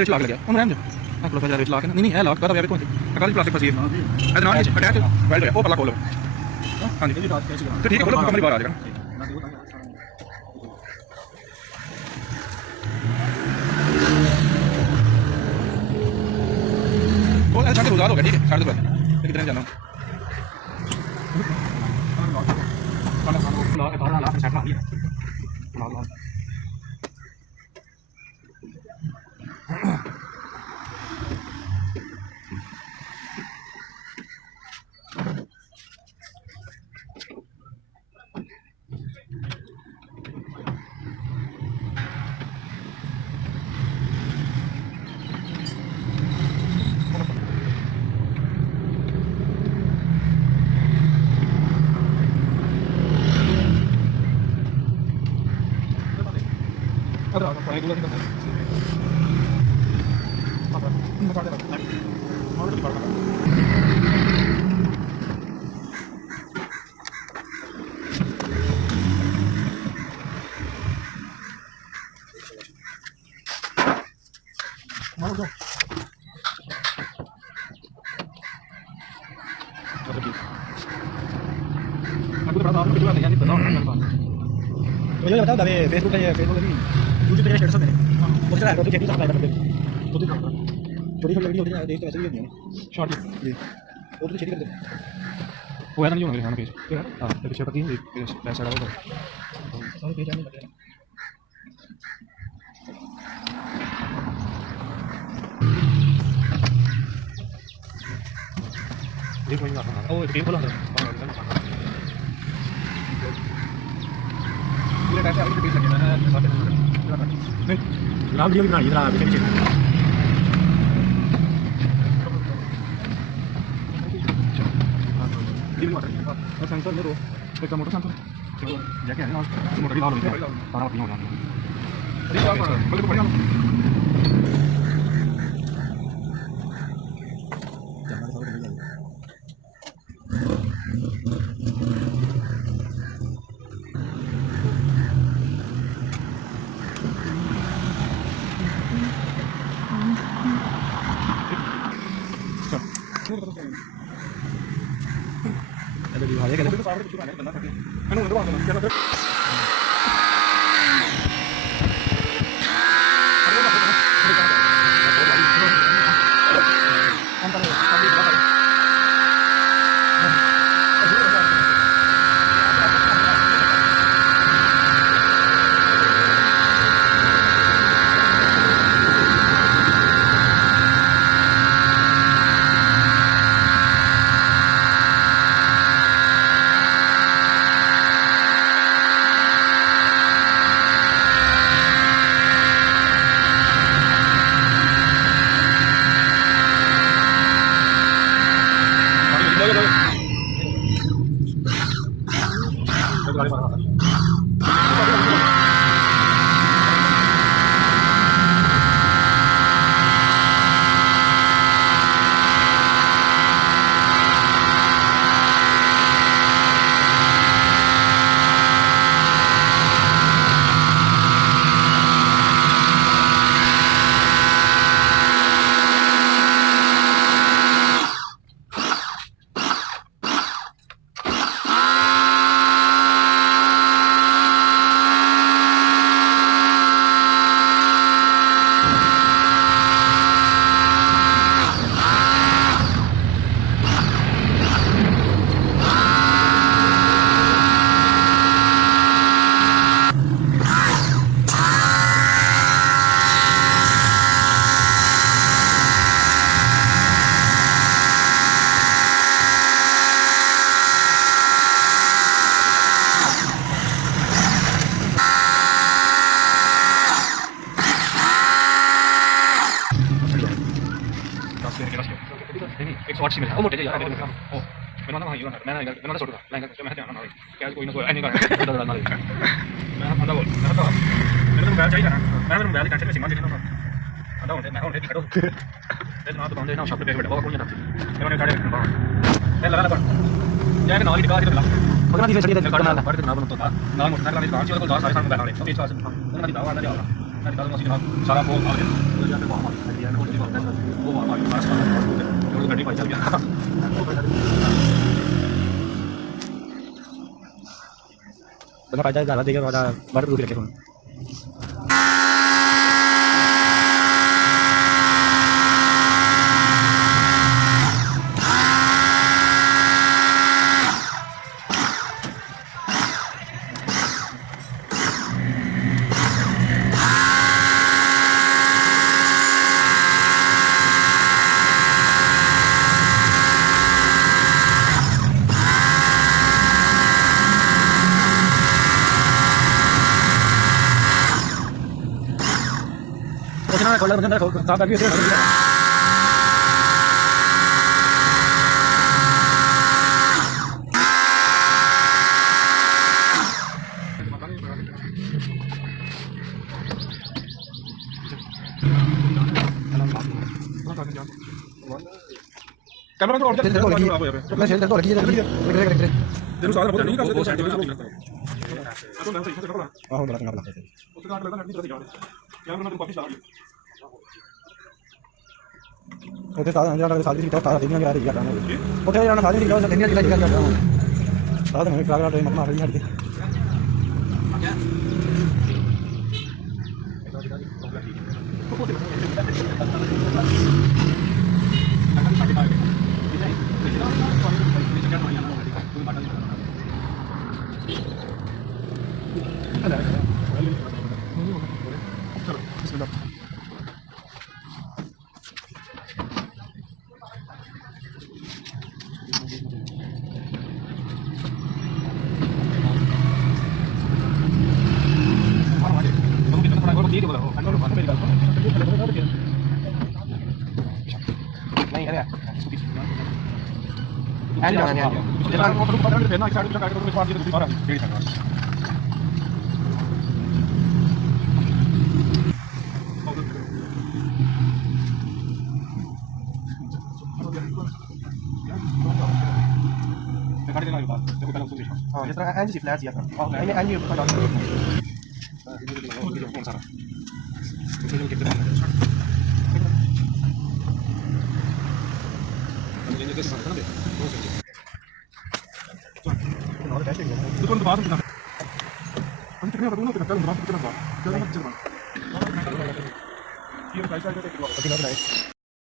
rate लाग लगे उन्हें रहने दो प्रोफेसर रेट लाग नहीं है लाग कर यार कौन अकाली प्लास्टिक फसी है ना अटैच वेल्ड है वो पला खोलो हां जी तो ठीक है खोलो कमरे बाहर आ जाएगा वो साढ़े 2 हो गया ठीक है 2.5 कितने जाना खाना ला सेट मार दिया ला मुझे बताओ दावे फेसबुक पे यूट्यूब पे स्टेटस होते हैं उसके बाद तो खेती साफ लाइट करते हैं तो छोटी छोटी वीडियो होती है देख तो ऐसे ही होती है शॉर्ट जी और तो खेती करते हैं वो है ना जो मेरे खाना पेज हां तो पीछे पकी पैसा डालो सारे पेज आने लगे देखो ये ओ टीम बोला कैसे आगे पीछे लगे मैंने नहीं लाभ वीडियो भी बनाई इधर पीछे पीछे और सेंसर ले लो एक मोटर सेंसर जाके है ना मोटर भी ला लो सारा अपनी हो जाना अरे क्या बोल बढ़िया ada di bahaya kan itu sabar itu kan benar tapi anu udah bang siapa tuh Ini oh mau dia ya oh memang nama hilang memang ada sudah lain kan cuma hanya nama kayak koin itu ini kan ada dalam nama memang ada bol memang tahu memang bayar cari kan memang bayar kan cari sih macam mana ada orang memang orang itu jadi nama tu bang dia nama shop पे बैठा हुआ कौन जाता memang dia cari ये लगा ना पर ये नाली दिखा दिखा पकड़ा दीजिए चलिए गाड़ी ना पर नाम तो था नाम मोटर का दुकान से को 10 साढ़े 7 में बैठा ले तो इस वास्ते तो ना दिखा वाला जाओ मैं निकालूंगा उसके बाद सारा वो आ गया तो जाके वहाँ मार दिया ना उसके बाद वो वहाँ मार पास मार और गाड़ी पाई चल गया बंदा पाई जा देगा वाला बाहर दूर रखे phone con la banda con ta bien camera तो और तेरे को लगी मैं सेल तो लगी है तेरे सारा बहुत नहीं कर सकते सेंटर में तो मैं सही से कर रहा हां बड़ा बड़ा उसके बाद लगता नहीं तरह जा कैमरा तो काफी सारा ਉੱਥੇ ਸਾਰਾ ਸਾਡੀ ਸੀਟਾਂ ਸਾਰਾ ਦੇਣੀਆਂ ਜਾ ਰਹੀ ਆ ਉੱਥੇ ਜਾਣਾ ਸਾਡੀ ਸੀਟਾਂ ਦੇਣੀਆਂ ਜਿਲਾ ਜਿਲਾ ਜਾਣਾ ਸਾਰਾ ਮੈਂ ਟਰਾਕ ਨਾਲ ਮਾਰ ਰਹੀ ਹੱਟ जिस तरह एंड सी फ्लैट दिया था एंड ये पता कौन सा दुकान बाहर निकलना हम कितने बदलना तो निकल बाहर कितना बाहर चलो मत चलो ये गाइस का